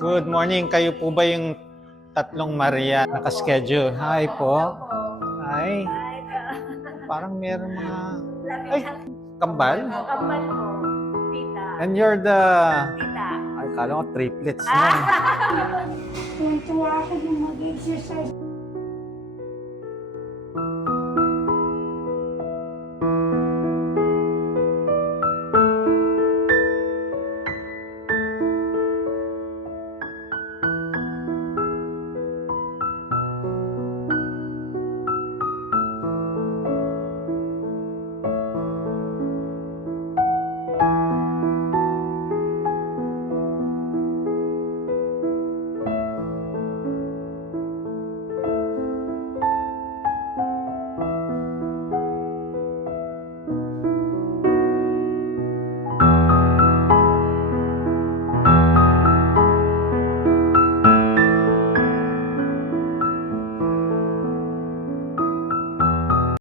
Good morning. Kayo po ba yung tatlong Maria naka-schedule? Hi po. Hi. Parang meron mga... Ay, kambal? Kambal ko, tita. And you're the... Tita. Ay, kala ko triplets na. Tuwan-tuwa ako nung mag-exercise